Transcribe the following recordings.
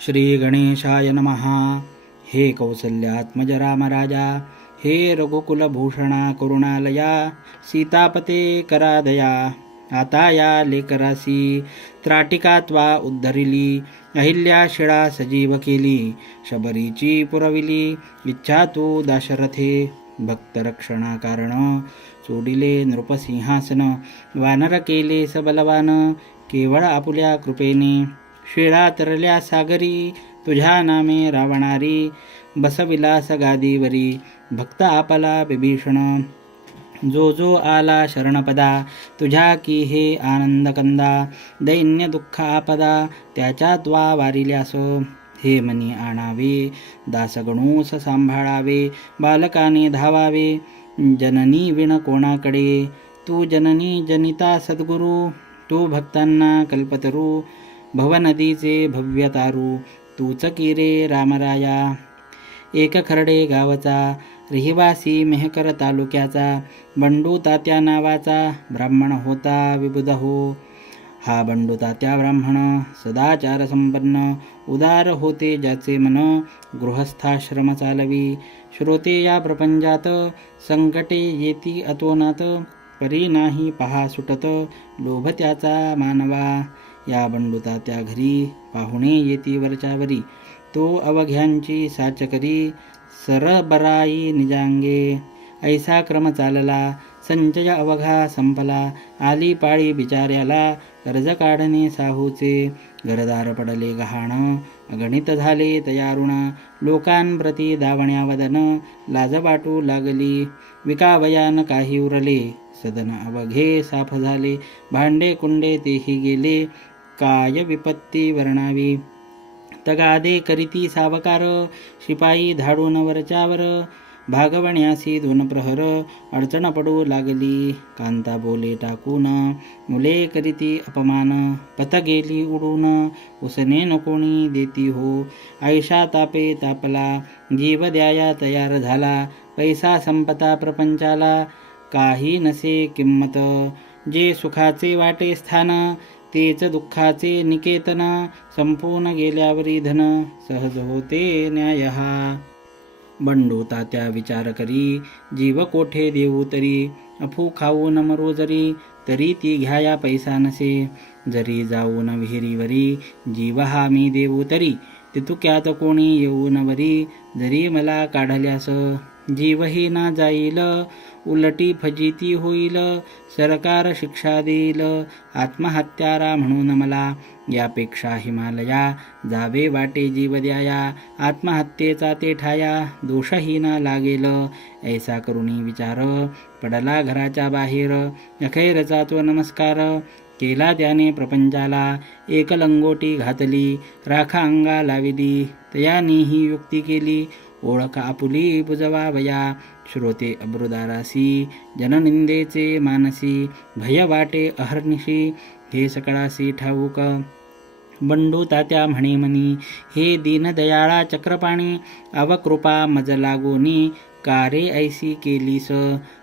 श्री गणेशाय नमः. हे कौसल्यात्मज रामराजा, हे रघुकुलभूषणा करुणालया, सीतापते करादया. आता या लेकरासी त्राटिका त्वा उद्धरिली, अहिल्या शिळा सजीव केली, शबरीची पुरविली इच्छा तू दाशरथे. भक्तरक्षणा कारण सोडिले नृपसिंहासन, वानर केले सबलवान केवळ आपुल्या कृपेने. शिळा तरल्या सागरी तुझ्या नामे रावणारी, बसविलास गादीवरी भक्त आपला विभीषण. जो जो आला शरणपदा तुझ्या की हे आनंद कंदा, दैन्य दुःख आपदा त्याच्या त्वा वारिल्यास. हे मनी आणावे दासगणूस सांभाळावे, बालकाने धावावे जननी विण कोणाकडे. तू जननी जनिता सद्गुरु, तू भक्तांना कल्पतरू, भवनदीचे भव्यतारू तूच की रे रामराया. एक खर्डे गावचा रहिवासी मेहकर तालुक्याचा, बंडू तात्या नावाचा ब्राह्मण होता विबुध हो. हा बंडू तात्या ब्राह्मण सदाचार संपन्न, उदार होते ज्याचे मन, गृहस्थाश्रम चालवी. श्रोते या प्रपंचात संकटे येती अतोनात, परी नाही पहा सुटत लोभ त्याचा मानवा. या बंडू तात्या घरी पाहुणे येती वरच्यावरी, तो अवघ्यांची साच करी सरबराई निजांगे. ऐसा क्रम चालला संचय अवघा संपला, आली पाळी बिचाऱ्याला कर्ज काढणे साहूचे. घरदार पडले गहाण अगणित झाले तयारुण, लोकांप्रती दावण्यावदन लाज वाटू लागली. विकावयान काही उरले सदन अवघे साफ झाले, भांडे कुंडे तेही गेले काय विपत्ती वर्णावी. तगादे करीती सावकार शिपाई धाडून वरच्यावर, भागवण्यासी दोन प्रहर अडचण पडू लागली. कांता बोले टाकून मुले करीती अपमान, पत गेली उडून उसने नकोणी देती हो. ऐशा तापे तापला जीव द्याया तयार झाला, पैसा संपता प्रपंचाला काही नसे किंमत. जे सुखाचे वाटे स्थान तेच दुःखाचे निकेतन, संपून गेल्यावरी धन सहज होते न्याय हा. बंडू तात्या विचार करी जीव कोठे देऊ तरी, अफू खाऊन मरो जरी तरी ती घ्याया पैसा नसे. जरी जाऊन विहिरीवरी जीव हा मी देऊ तरी, तितुक्यात कोणी येऊन वरी जरी मला काढल्यास. जीवही ना जाईल उलटी फजिती होईल, सरकार शिक्षा देईल आत्महत्यारा म्हणून मला. यापेक्षा हिमालया जावे वाटे जीव द्याया, आत्महत्येचा ते ठाया दोषही ना लागेल. ऐसा करुणी विचार पडला घराच्या बाहेर, अखेरचा तो नमस्कार केला त्याने प्रपंचाला. एक लंगोटी घातली राखा अंगा लाविली, तयानी ही युक्ती केली ओळख आपुली बुजवावया. श्रोते अब्रुदारासी जननिंदेचे मानसी, भय वाटे अहर्निशी हे सकळासी ठाऊक. बंडू तात्या म्हणे मनी हे दीनदयाळा चक्रपाणी, अवकृपा मज लागोनी कारे ऐसी केलीस.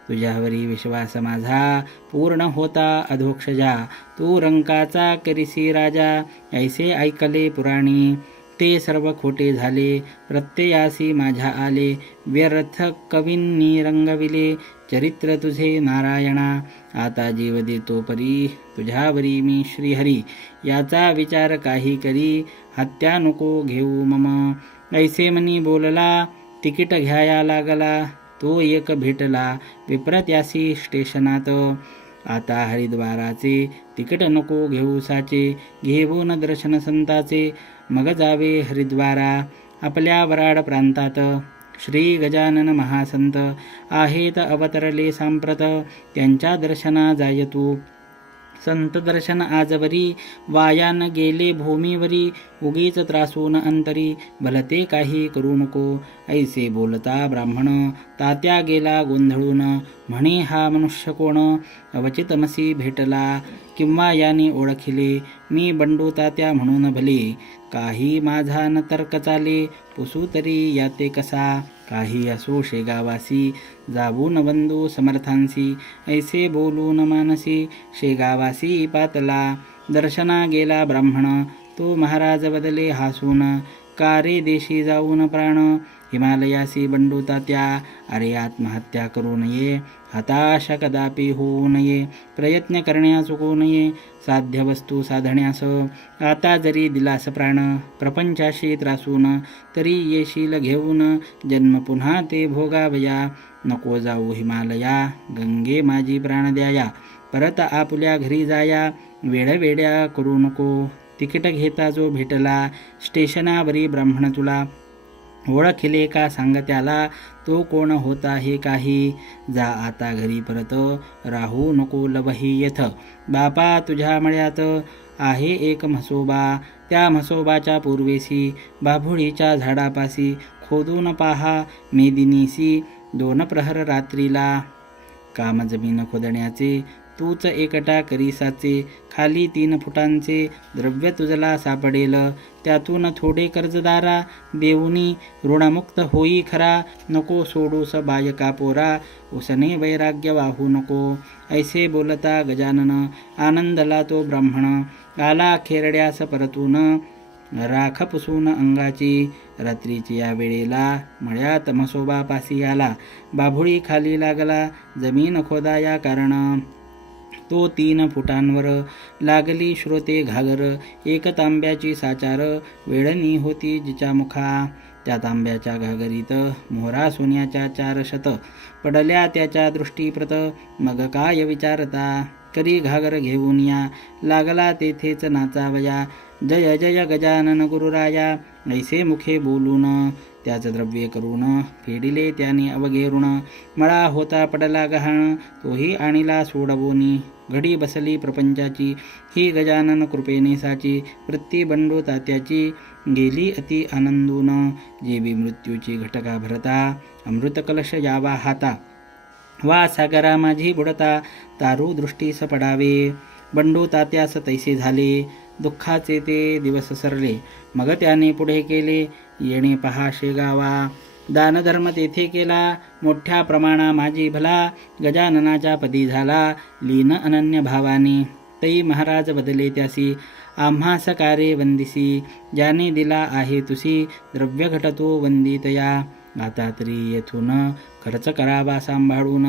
तुझ्यावरी विश्वास माझा पूर्ण होता अधोक्षजा, तू रंकाचा करिसी राजा ऐसे ऐकले पुराणी. ते सर्व खोटे झाले प्रत्ययासी माझ्या आले, व्यर्थ कवींनी रंगविले चरित्र तुझे नारायणा. आता जीव देतो परी तुझ्यावरी मी श्रीहरी, याचा विचार काही करी हत्या नको घेऊ मम. ऐसे मनी बोलला तिकीट घ्याया लागला, तो एक भेटला विप्रत्यासी स्टेशनात. आता हरिद्वाराचे तिकीट नको घेऊ साचे, घेऊन दर्शन संताचे मग जावे हरिद्वारा. आपल्या वराड प्रांतात श्री गजानन महासंत आहेत अवतरले सांप्रत, त्यांच्या दर्शना जाय तू. संत दर्शन आजवरी वायान गेले भूमीवरी, उगीच त्रासून अंतरी भलते काही करू नको. ऐसे बोलता ब्राह्मण तात्या गेला गोंधळून, म्हणे हा मनुष्य कोण अवचित मसी भेटला. किंवा याने ओळखिले मी बंडू तात्या म्हणून भले, काही माझा न तर्क चाले पुसू तरी याते कसा. काही असो शेगावासी जाऊन बंधू समर्थांसी, ऐसे बोलून मानसी शेगावासी पातला. दर्शना गेला ब्राह्मण तो महाराज बदले हासून, का रे देशी जाऊन प्राण, हिमालयासी बंडू तात्या, अरे आत्महत्या करू नये, हताश कदापि होऊ नये, प्रयत्न करण्यास चुकू नये, साध्य वस्तू साधण्यास, आता जरी दिलास प्राण, प्रपंचाशी त्रासून, तरी येशील घेऊन, जन्म पुन्हा ते भोगावया, नको जाऊ हिमालया, गंगे माझी प्राण द्याया, परत आपुल्या घरी जाया, वेड्या करू नको, तिकीट घेता जो भेटला, स्टेशनावरी ब्राह्मण तुला, ओळखले का सांग त्याला, तो कोण होता हे काही, जा आता घरी परत, राहू नको लवही येथ, बापा तुझ्या मळ्यात आहे एक म्हसोबा, त्या म्हसोबाच्या पूर्वेसी, बाभुळीच्या झाडापाशी, खोदून पाहा मेदिनीसी, 2 प्रहर रात्रीला, काम जमीन खोदण्याचे, तूच एकटा करीसाचे, खाली 3 फुटांचे, द्रव्य तुझला सापडेल, त्यातून थोडे कर्जदारा, देऊनी ऋणमुक्त होई खरा, नको सोडूस बायका पोरा, उसने वैराग्य वाहू नको, ऐसे बोलता गजानन, आनंदला तो ब्राह्मण, आला खेरड्यास परतून, राख पुसून अंगाची, रात्रीची या वेळेला, मळ्यात म्हसोबापासी आला, बाभुळी खाली लागला, जमीन खोदाया कारण, तो 3 फुटांवर, लागली श्रोते घागर, एक तांब्याची साचार, वेळणी होती जिच्या मुखा, त्या तांब्याच्या घागरीत, मोहरा सोन्याच्या 4 शत, पडल्या त्याच्या दृष्टीप्रत, मग काय विचारता, करी घागर घेऊन या, लागला तेथेच नाचावया, जय जय गजानन गुरुराया, ऐसे मुखे बोलून, त्याच द्रव्य करून, फेडिले त्याने अवघे ऋण, मळा होता पडला गहाण, तोही आणिला सोडवोनी, घडी बसली प्रपंचाची, ही गजानन कृपेने साची, वृत्ती बंडू तात्याची, गेली अति आनंदून, जेबी मृत्यूची घटका भरता, अमृत कलश यावा हाता, वा सागरा माझी बुडता, तारू दृष्टीस पडावे, बंडू तात्यास तैसे झाले, दुःखाचे ते दिवस सरले, मग त्याने पुढे केले, येणे पहा शेगावा, दानधर्म तेथे केला, मोठ्या प्रमाणा माझी भला, गजाननाच्या पदी झाला, लीन अनन्य भावाने, तै महाराज बदले त्यासी, आम्हास कारे वंदिसी, ज्याने दिला आहे तुसी, द्रव्य घटतो वंदितया, आता तरी येथून खर्च करावा सांभाळून,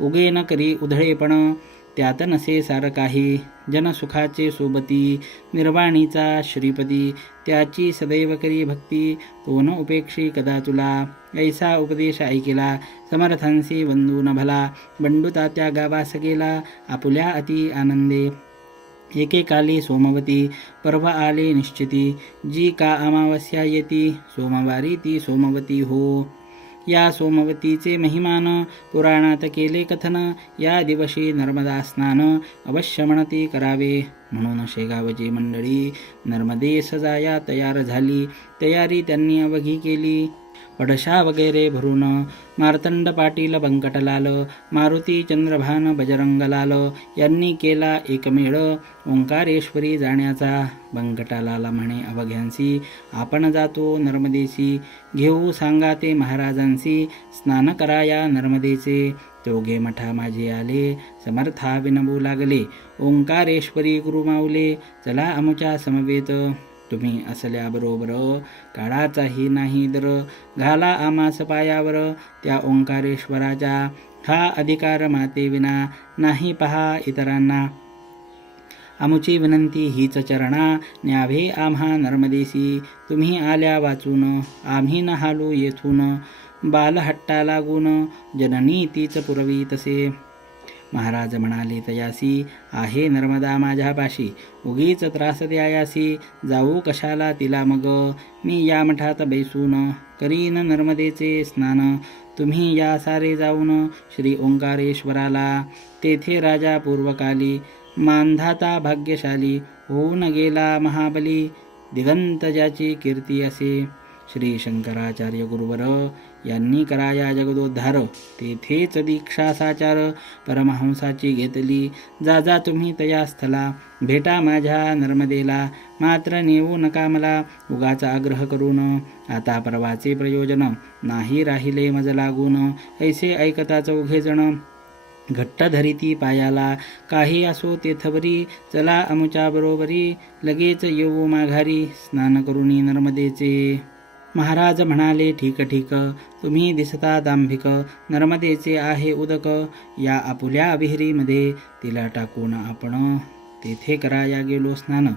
उगे न करी उधळेपण, त्यात नसे सार काही, जनसुखाचे सोबती, निर्वाणीचा श्रीपती, त्याची सदैव करी भक्ती, तो न उपेक्षी कदा तुला, ऐसा उपदेश ऐकिला, समर्थांसी वंदून भला, बंडू तात्या गावास गेला, आपुल्या अति आनंदे, एकेकाली सोमवती, पर्व आले निश्चिती, जी का अमावस्या येती, सोमवारी ती सोमवती हो, या सोमवतीचे महिमान, पुराणात केले कथन, या दिवशी नर्मदा स्नान, अवश्य म्हणती करावे, म्हणून शेगावची मंडळी नर्मदेस जाया तयार झाली, तयारी त्यांनी अवघी केली, पडशा वगैरे भरून, मार्तंड पाटील बंकटलाल, मारुती चंद्रभान बजरंगलाल यांनी केला एकमेळ, ओंकारेश्वरी जाण्याचा, बंकटलाल म्हणे अवघ्यांसी, आपण जातो नर्मदेसी, घेऊ सांगा ते महाराजांसी, स्नान कराया नर्मदेचे, दोघे मठा माझे आले, समर्था विनवू लागले, ओंकारेश्वरी गुरुमाऊले, चला अमुच्या समवेत, तुम्ही असल्याबरोबर, काळाचाही नाही दर, घाला आमास पायावर, त्या ओंकारेश्वराच्या, हा अधिकार मातेविना, नाही पहा इतरांना, आमुची विनंती हीच चरणा, न्यावे आम्हा नर्मदेसी, तुम्ही आल्या वाचून, आम्ही न हालू येथून, बालहट्टा लागून, जननी तीच पुरवी तसे, महाराज म्हणाले तयासी, आहे नर्मदा माझ्यापाशी, उगीच त्रास द्यायासी, जाऊ कशाला तिला मग, मी या मठात बैसून, करीन नर्मदेचे स्नान, तुम्ही या सारे जाऊन, श्री ओंकारेश्वराला, तेथे राजा पूर्वकाली, मानधाता भाग्यशाली, होऊन गेला महाबली, दिगंत ज्याची कीर्ती असे, श्री शंकराचार्य गुरुवर यांनी कराया जगदोद्धार, तेथेच दीक्षा साचार, परमहंसाची घेतली, जा जा तुम्ही तया स्थला, भेटा माझ्या नर्मदेला, मात्र नेऊ नका मला, उगाचा आग्रह करून, आता परवाचे प्रयोजन, नाही राहिले मज लागून, ऐसे ऐकता चौघे जण, घट्ट धरिती पायाला, काही असो तेथवरी, चला अमुच्या बरोबरी, लगेच येऊ माघारी, स्नान करुणी नर्मदेचे. महाराज म्हणाले, ठीक ठीक, तुम्ही दिसता दांभिक, नर्मदेचे आहे उदक, या आपुल्या विहिरीमध्ये तिला टाकून आपण तेथे कराया गेलो स्नान,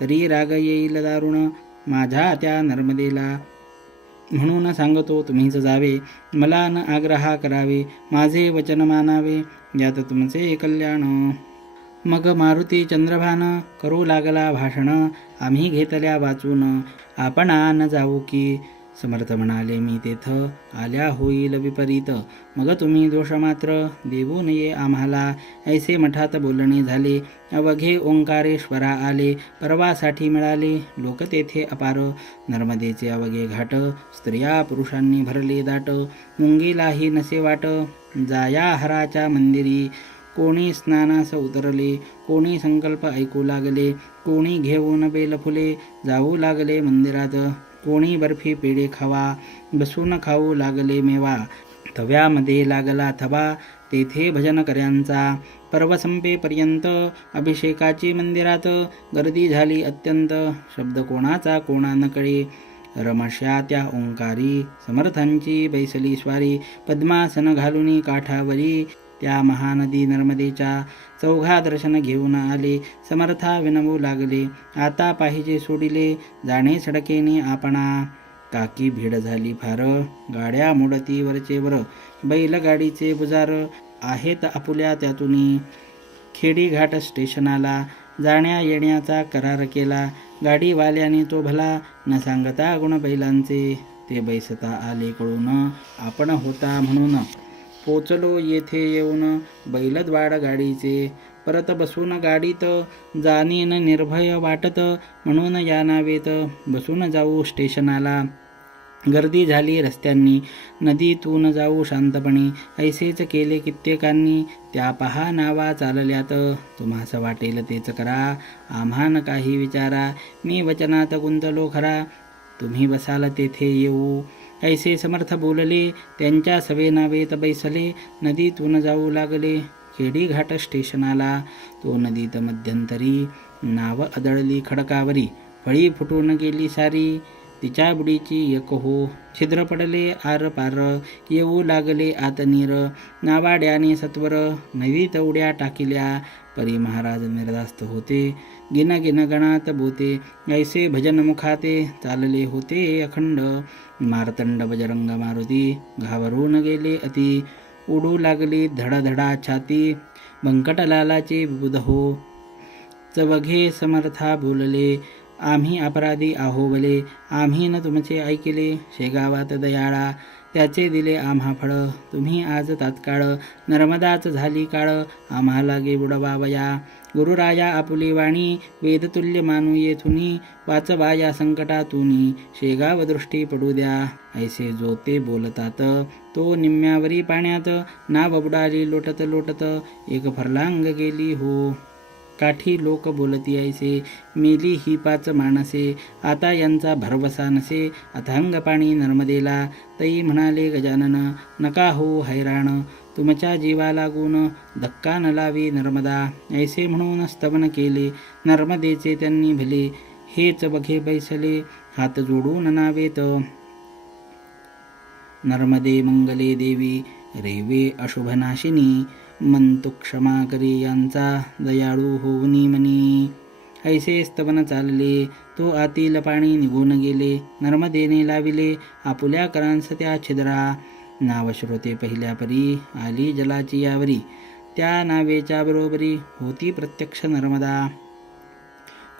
तरी राग येईल दारुण माझ्या त्या नर्मदेला. म्हणून सांगतो तुम्हीच जावे, मला न आग्रह करावे, माझे वचन मानावे, यात तुमचे कल्याण. मग मारुती चंद्रभान करू लागला भाषण, आम्ही घेतल्या वाचून, आपणा न जाऊ की. समर्थ म्हणाले, मी तेथ आल्या होईल विपरीत, मग तुम्ही दोष मात्र देऊ नये आम्हाला. ऐसे मठात बोलणे झाले, अवघे ओंकारेश्वरा आले, पर्वासाठी मिळाले लोक तेथे अपार. नर्मदेचे अवघे घाट, स्त्रिया पुरुषांनी भरले दाट, मुंगीलाही नसे वाट, जाया हराच्या मंदिरी. कोणी स्नानास उतरले, कोणी संकल्प ऐकू लागले, कोणी घेऊन बेलफुले जाऊ लागले मंदिरात, कोणी बर्फी पेढे खावा, बसून खाऊ लागले मेवा, तव्यामध्ये लागला थवा, तेथे भजन कर्यांचा. पर्व संपेपर्यंत अभिषेकाची मंदिरात गर्दी झाली अत्यंत, शब्द कोणाचा कोणा न कळे. रमश्या त्या ओंकारी, समर्थांची बैसली स्वारी, पद्मासन घालुनी काठावरी, त्या महानदी नर्मदेच्या. चौघा दर्शन घेऊन आले, समर्था विनवू लागले, आता पाहिजे सोडिले, जाणे सडकेने आपणा. काकी भीड झाली फार, गाड्या मोडती वरचे वर, बैलगाडीचे बुजार आहेत आपुल्या त्यातुनी. खेडीघाट स्टेशनाला जाण्या येण्याचा करार केला, गाडीवाल्याने तो भला, न सांगता गुण बैलांचे. ते बैसता आले कळून, आपण होता म्हणून, पोचलो येथे येऊन बैलद्वाड गाडीचे. परत बसून गाडीत जाणीन निर्भय वाटत, म्हणून या नावेत बसून जाऊ स्टेशनाला. गर्दी झाली रस्त्यांनी, नदीतून जाऊ शांतपणे, ऐसेच केले कित्येकांनी, त्या पहा नावा चालल्यात. तुम्हास वाटेल तेच करा, आम्हान काही विचारा, मी वचनात गुंतलो खरा, तुम्ही बसाल तेथे येऊ. ऐसे समर्थ बोलले, त्यांच्या सवे नावेत बैसले, नदीतून जाऊ लागले. खेडीघाट स्टेशनाला, तो नदीत मध्यंतरी, नाव आदळली खडकावरी, फळी फुटून गेली सारी, तिच्या बुडीची एक हो, छिद्र पडले आर पार, येऊ लागले आत नीर, नावाड्याने सत्वर, नदीत उड्या टाकिल्या, परी महाराज निर्धास्त होते, गिन गिन गणात बोते, ऐसे भजन मुखाते चालले होते अखंड. मार्तंड बजरंग मारुती घाबरून गेले अति, उडू लागली धडधडा छाती, बंकटलालाचे विबुध हो. चवघे समर्था बोलले, आम्ही अपराधी आहो भले, आम्ही न तुमचे ऐकले, शेगावात दयाळा, त्याचे दिले आम्हा फळ, तुम्ही आज तात्काळ, नर्मदाच झाली काळ, आम्हाला गे बुडवावया. गुरुराया आपुली वाणी, वेदतुल्य मानू येथुनी, वाचवा या संकटातुनी, शेगाव दृष्टी पडू द्या. ऐसे जो ते बोलतात, तो निम्म्यावरी पाण्यात, नाव बुडाली लोटत लोटत, एक फरलांग गेली हो. काठी लोक बोलती ऐसे, मेली ही 5 माणसे, आता यांचा भरवसा नसे, अथांग पाणी नर्मदेला. तई म्हणाले गजानन, नका हो हैराण, तुमच्या जीवा लागून धक्का न लावी नर्मदा. ऐसे म्हणून स्तवन केले नर्मदेचे त्यांनी भले, हेच बघे बैसले, हात जोडून नावेत. नर्मदे मंगले देवी, रेवे अशुभनाशिनी, मंतु क्षमा करी यांचा, दयाळू होऊनी मनी. ऐसे स्तवन चालले, तो आतील पाणी निघून गेले, नर्मदेने लाविले आपुल्या करांस त्या छिद्रा. नाव श्रोते पहिल्या परी, आली जलाची यावरी, त्या नावेच्या बरोबरी, होती प्रत्यक्ष नर्मदा.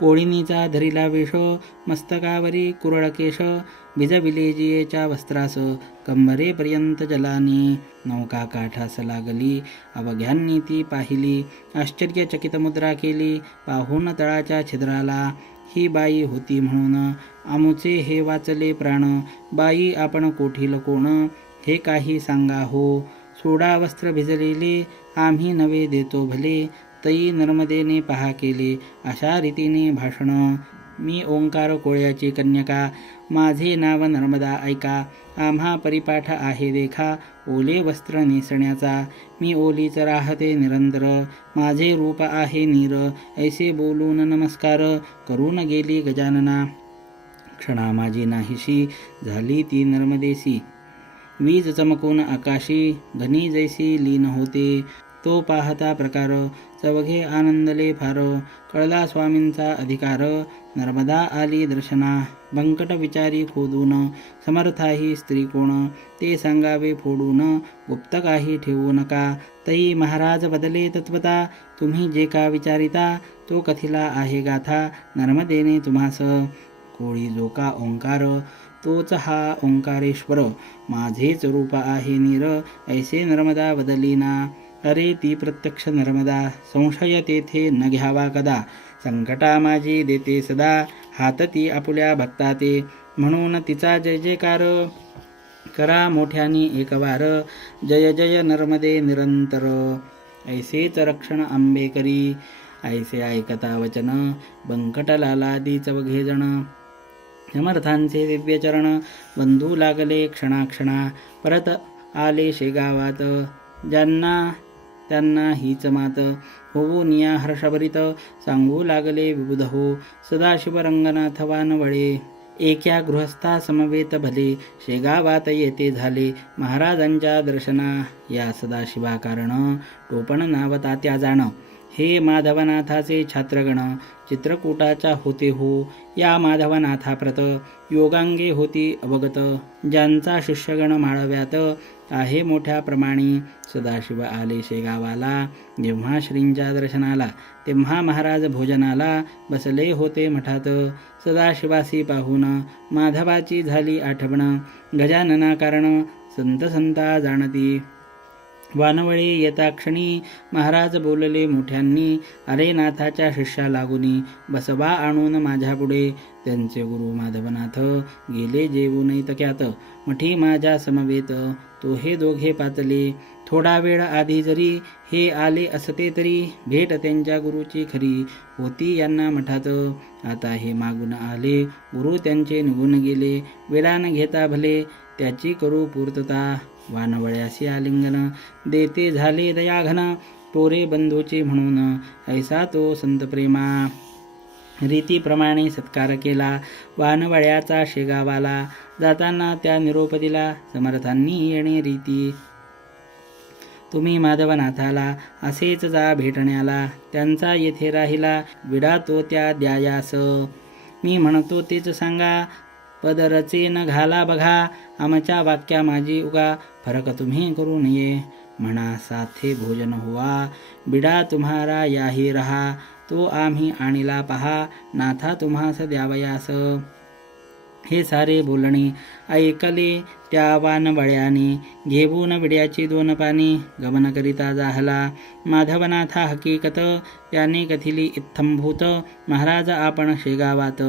कोळिनीचा धरिला वेश, मस्तकावरी कुरळकेश, भिजविले जियेच्या वस्त्रास, कंबरेपर्यंत जलानी. नौका काठास लागली, अवघ्यांनी ती पाहिली, आश्चर्यचकित मुद्रा केली, पाहून तळाच्या छिद्राला. ही बाई होती म्हणून, आमुचे हे वाचले प्राण, बाई आपण कोठील कोण, हे काही सांगा हो. सोडा वस्त्र भिजलेले, आम्ही नवे देतो भले, तई नर्मदेने पहा केले, अशा रीतीने भाषण. मी ओंकार कोळ्याची कन्यका, माझे नाव नर्मदा ऐका. आम्हा परिपाठ आहे देखा, ओले वस्त्र नेसण्याचा. मी ओलीच राहते निरंतर, माझे रूप आहे नीर. ऐसे बोलून नमस्कार करून गेली गजानना. क्षणा माझी नाहीशी झाली ती नर्मदेसी. वीज चमकून आकाशी घनी जैसी लीन होते. तो पाहता प्रकार चवघे आनंदले फार. कळला स्वामींचा अधिकार, नर्मदा आली दर्शना. बंकट विचारी खोदून समर्थाही स्त्री कोण, ते सांगावे फोडून गुप्त काही ठेवू नका. तई महाराज बदले तत्वता, तुम्ही जे का विचारिता तो कथिला आहे गाथा. नर्मदेने तुम्हास कोळी जो का ओंकार, तोच हा ओंकारेश्वर. माझेच रूप आहे नीर, ऐसे नर्मदा बदलीना. अरे ती प्रत्यक्ष नर्मदा, संशय तेथे न घ्यावा कदा. संकटा माझी देते सदा, हात ती आपुल्या भक्ताते. म्हणून तिचा जय जयकार करा मोठ्यानी एकवार. जय जय नर्मदे निरंतर, ऐसेच रक्षण आंबे करी. ऐसे ऐकता वचन बंकट लालादी चवघे जण. समर्थांचे दिव्यचरण बंधू लागले क्षणाक्षणा. परत आले शेगावात, ज्यांना त्यांना हीच मात. होऊ निया हर्षभरित, सांगू लागले विबुध हो. सदाशिव रंगनाथ वानवळे, एक्या गृहस्था समवेत भले. शेगावात येते झाले महाराजांच्या दर्शना. या सदाशिवा कारण टोपण नाव तात्या जाण. हे माधवनाथाचे छात्रगण चित्रकूटाच्या होते हो. या माधवनाथाप्रत योगांगे होती अवगत. ज्यांचा शिष्यगण माळव्यात आहे मोठ्या प्रमाणी. सदाशिव आले शेगावाला, जेव्हा श्रींच्या दर्शनाला. तेव्हा महाराज भोजनाला बसले होते मठात. सदाशिवासी पाहून माधवाची झाली आठवण. गजानना कारण संत संता जाणती. वानवळे येता क्षणी महाराज बोलले मोठ्यांनी. अरे नाथाच्या शिष्या लागुनी, बसवा आणून माझ्यापुढे. त्यांचे गुरु माधवनाथ गेले जेवून तक्यात. मठी माझ्या समवेत तो हे दोघे पाचले. थोडा वेळ आधी जरी हे आले असते तरी, भेट त्यांच्या गुरुची खरी होती यांना मठात. आता हे मागून आले, गुरु त्यांचे निघून गेले. वेळान घेता भले त्याची करू पूर्तता. वानवळ्यासी आलिंगन देते झाले दयाघन. टोरे बंधूचे म्हणून ऐसा तो संत प्रेमा. रीतीप्रमाणे सत्कार केला वानवळ्याचा शेगावाला. जाताना त्या निरोप दिला, समर्थांनी येणे रीती. तुम्ही माधवनाथाला असेच जा भेटण्याला. त्यांचा येथे राहिला विडा तो त्या द्यायास. मी म्हणतो तेच सांगा, पदरचे न घाला बघा. आमच्या वाक्या माझी उगा, फरक तुम्ही करू नये. म्हणा साथे भोजन हुआ, बिडा तुम्हारा याही रहा. तो आम्ही आणिला पहा, नाथा तुम्हास द्यावयास. हे सारे बोलणे ऐकले त्या वानवळ्याने. घेऊन विड्याची 2 पाने गमन करिता जाहला. माधवनाथा हकीकत त्याने कथिली इत्थंभूत. महाराज आपण शेगावात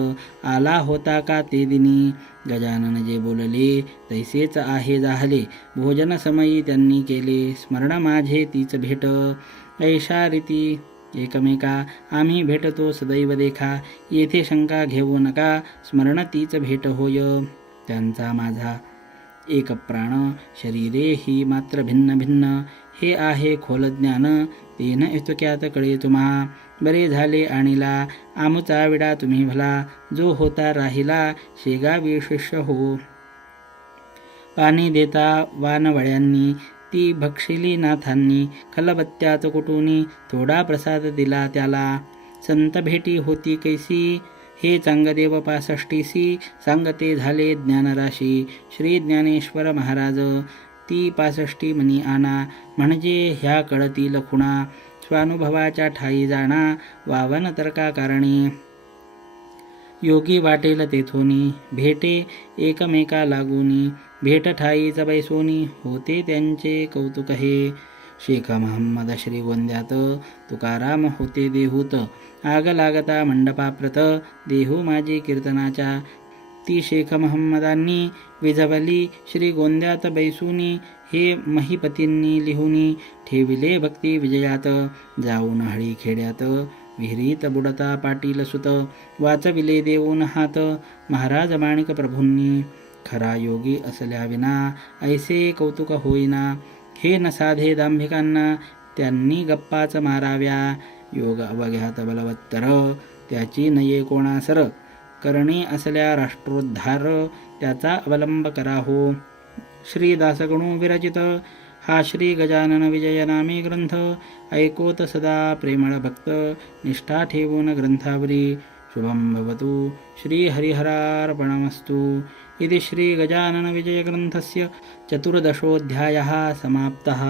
आला होता का ते दिनी. गजानन जे बोलले तैसेच आहे जाहले. भोजन समयी त्यांनी केले स्मरण माझे तीच भेट. ऐशा रीती एकमेका आम्ही भेटतो सदैव देखा. येथे शंका घेऊ नका, स्मरण तीच भेट होय. त्यांचा माझा एक प्राण, शरीरे ही मात्र भिन्न भिन्न. हे आहे खोल ज्ञान, तेन इतक्यात कळे तुम्हा. बरे झाले आणिला आमचा विडा तुम्ही भला. जो होता राहिला शेगावी शिष्य हो. पाणी देता वानवळ्यांनी ती भक्षिली नाथांनी. खलबत्त्यात कुटुनी थोडा प्रसाद दिला त्याला. संत भेटी होती कैसी, हे चांगदेव 65सी. सांगते झाले ज्ञानराशी श्री ज्ञानेश्वर महाराज. ती 65 मनी आणा, म्हणजे ह्या कळतील खुणा. स्वानुभवाच्या ठाई जाणा, वावन तर्का कारणी. योगी वाटेल तेथोनी, भेटे एकमेका लागूनी. भेट ठाईच बैसोनी, होते त्यांचे कौतुक हे. शेख महम्मद श्रीगोंद्यात, तुकाराम होते देहूत. आग लागता मंडपाप्रत, देहू माझी कीर्तनाच्या. ती शेख महम्मदांनी विझवली श्रीगोंद्यात बैसूनी. हे महिपतींनी लिहुनी ठेविले भक्ती विजयात. जाऊन हळी खेड्यात विहिरीत बुडता पाटील सुत वाचविले देऊन हात महाराज माणिक प्रभूंनी खरा योगी असल्या विना ऐसे कौतुक होईना हे न साधे दांभिकांना त्यांनी गप्पाच माराव्या योग अवघ्यात बलवत्तर त्याची नये कोणासर करणे असल्या राष्ट्रोद्धार त्याचा अवलंब करा हो श्री दासगणू विरचित हा श्री गजानन विजय नामे ग्रंथ ऐकोत सदा प्रेमळ भक्त निष्ठा ठेवून ग्रंथावरी शुभं भवतु श्री हरिहरार्पणमस्तु इति श्री गजानन विजय ग्रंथस्य चतुर्दशोऽध्यायः समाप्तः।